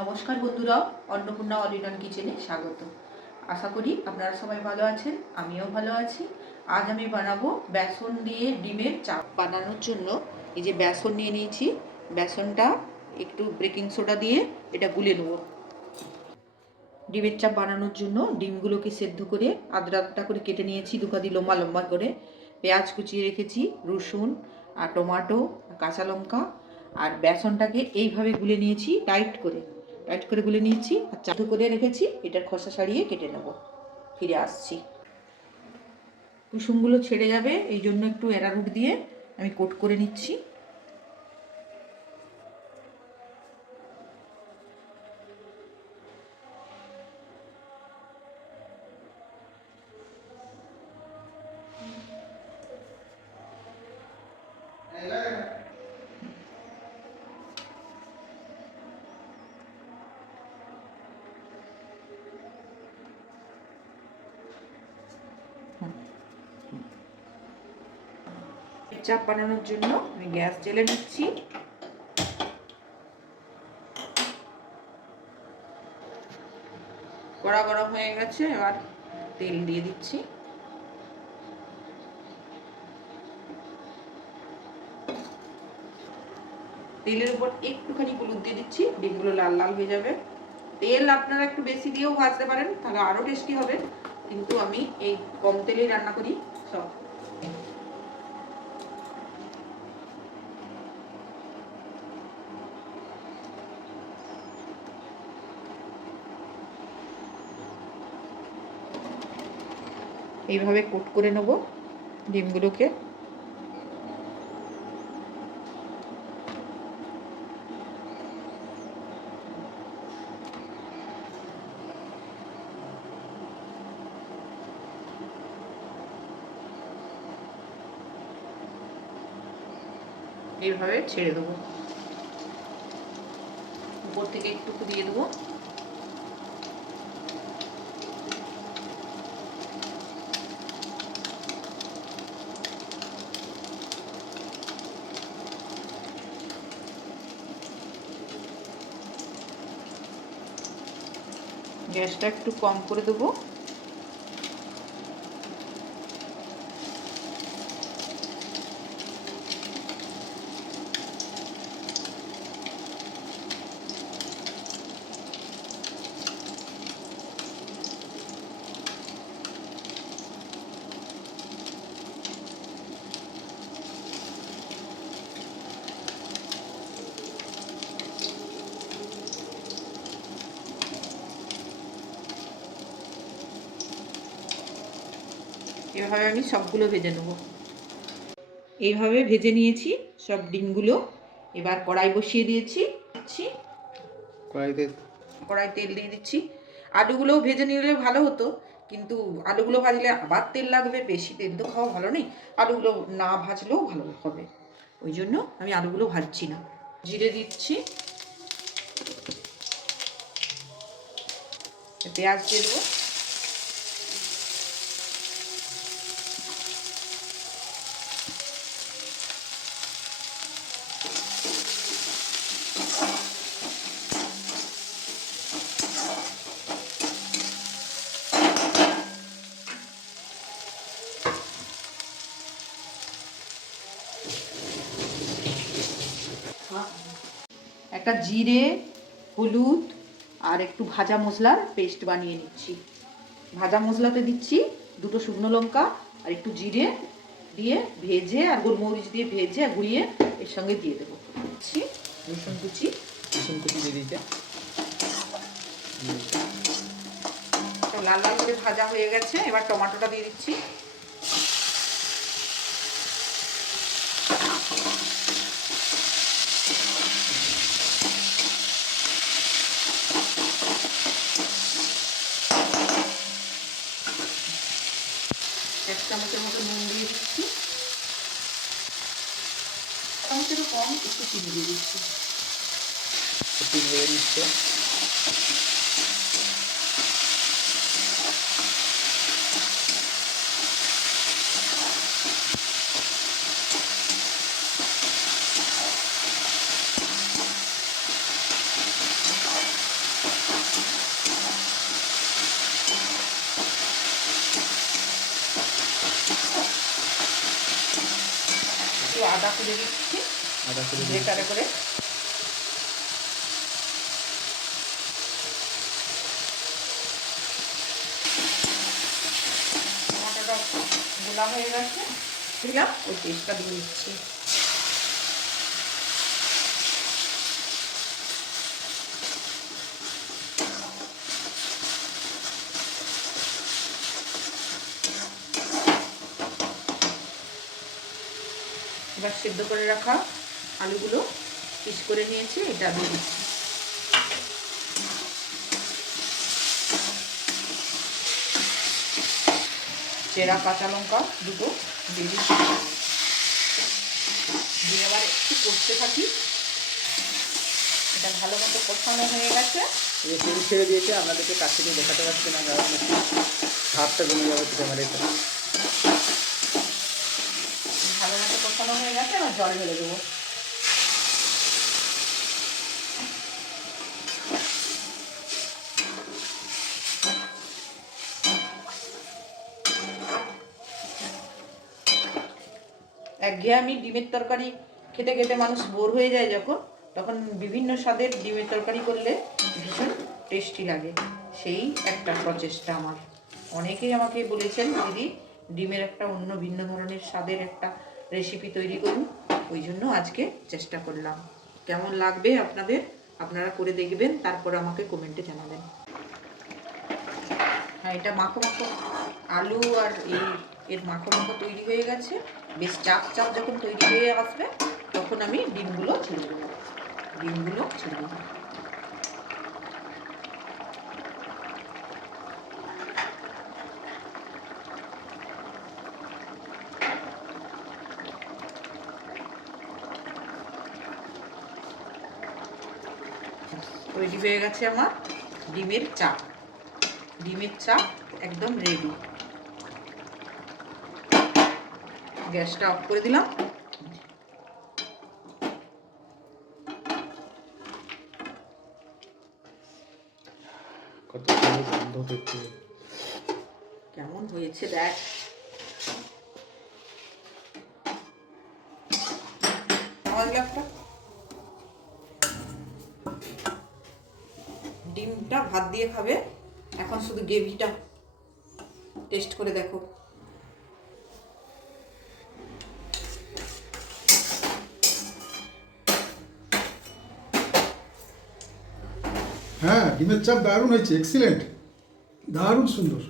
নমস্কার বন্ধুরা, অন্নপূর্ণা অলিডন কিচেনে স্বাগত। আশা করি আপনারা সবাই ভালো আছেন, আমিও ভালো আছি। আজ আমি বানাবো বেসন দিয়ে ডিমের চাপ। বানানোর জন্য এই যে বেসন নিয়ে নিয়েছি, বেসনটা একটু বেকিং সোডা দিয়ে এটা গুলে নেব। ডিমের চাপ বানানোর জন্য ডিমগুলোকে সেদ্ধ করে আদরা আদরা করে কেটে নিয়েছি দুখাদি লম্বা লম্বা করে। পেঁয়াজ কুচিয়ে রেখেছি, রসুন আর টমাটো, কাঁচা লঙ্কা। আর বেসনটাকে এইভাবে গুলে নিয়েছি টাইট করে। টাইট করে গুলে নিয়েছি আর চাটু করে রেখেছি। এটার খোসা সারিয়ে কেটে নেব। ফিরে আসছি। কুসুমগুলো ছেড়ে যাবে এই জন্য একটু এরারুট দিয়ে আমি কোট করে নিচ্ছি। চাপ বানানোর জন্য আমি গ্যাস জেলে নিচ্ছি। কড়া গরম হয়ে গেছে, এবার তেল দিয়ে দিচ্ছি। তেলের উপর একটুখানি হলুদ দিয়ে দিচ্ছি ডিমগুলো লাল লাল হয়ে যাবে। তেল আপনারা একটু বেশি দিয়েও ভাজতে পারেন, তাহলে আরও টেস্টি হবে। কিন্তু আমি এই কম তেলেই রান্না করি, সব। এইভাবে কোট করে নেব ডিমগুলোকে। এইভাবে ছেড়ে দেবো। উপর থেকে একটু দিয়ে দেবো। গ্যাসটা একটু কম করে দেবো। এভাবে আমি সবগুলো ভেজে নেব। এইভাবে ভেজে নিয়েছি সব ডিমগুলো। এবার কড়াই বসিয়ে দিয়েছি কড়াইতে কড়াই তেল দিয়ে দিচ্ছি। আলুগুলোও ভেজে নিলে ভালো হতো কিন্তু আলুগুলো ভাজলে আবার তেল লাগবে বেশি তেল তো খাওয়া ভালো নেই। আলুগুলো না ভাজলেও ভালো হবে। ওই জন্য আমি আলুগুলো ভাজছি না। জিরে দিচ্ছি। পেঁয়াজ দিয়ে দেবো। একটা জিরে, হলুদ আর একটু ভাজা মশলার পেস্ট বানিয়ে নিচ্ছি। ভাজা মশলাতে দিচ্ছি দুটো শুকনো লঙ্কা আর একটু জিরে দিয়ে ভেজে আর গোলমরিচ দিয়ে ভেজে আর গুঁড়িয়ে এর সঙ্গে দিয়ে দেবো। দিচ্ছি রসুন কুচি রসুন কুচি দিয়ে দিতে। লাল লাল করে ভাজা হয়ে গেছে, এবার টমেটোটা দিয়ে দিচ্ছি। চামচের মতো নুন দিয়ে দিচ্ছি। চামচেরও কম একটু চিনি দিয়ে দিচ্ছি। দিচ্ছে। আদা তুলে দিচ্ছি। আদা করে দিন। ব্রেকারে করে। গোলা হয়ে গেছে। দিলাম ওই পেস্টটা দিয়ে দিচ্ছি। এবার সেদ্ধ করে রাখা আলুগুলো পিস করে নিয়েছি, এটা দিয়ে দিচ্ছি। চেরা, কাঁচা লঙ্কা দুটো দিয়ে দিচ্ছি। দিয়ে আবার একটু কষতে থাকি। এটা ভালো মতো কষানো হয়ে গেছে। ছেড়ে দিয়েছে, আপনাদেরকে কাছ থেকে দেখাতে পারছি না, কারণ ভাবটা কমে যাবে ক্যামেরাতে ভালো মতো গেছে এবার জল ঢেলে দেবো। একঘেয়েমি ডিমের তরকারি খেতে খেতে মানুষ বোর হয়ে যায় যখন, তখন বিভিন্ন স্বাদের ডিমের তরকারি করলে ভীষণ টেস্টি লাগে। সেই একটা প্রচেষ্টা আমার। অনেকেই আমাকে বলেছেন, দিদি, ডিমের একটা অন্য ভিন্ন ধরনের স্বাদের একটা রেসিপি তৈরি করুন। ওই জন্য আজকে চেষ্টা করলাম। কেমন লাগবে আপনাদের? আপনারা করে দেখবেন, তারপর আমাকে কমেন্টে জানাবেন। হ্যাঁ এটা মাখো মাখো। আলু আর এই এর মাখো মাখো তৈরি হয়ে গেছে। বেশ চাপ চাপ যখন তৈরি হয়ে আসবে, তখন আমি ডিমগুলো ছেড়ে দেবো। ডিমগুলো ছেড়ে দেবো। তৈরি হয়ে গেছে আমার ডিমের চাপ ডিমের চাপ একদম রেডি গ্যাসটা অফ করে দিলাম। কেমন হয়েছে দেখ। আমার গ্লাসটা ভাত দিয়ে খাবে। এখন শুধু গ্রেভিটা টেস্ট করে দেখো। হ্যাঁ ডিমের চাপ দারুণ হয়েছে এক্সিলেন্ট দারুণ সুন্দর।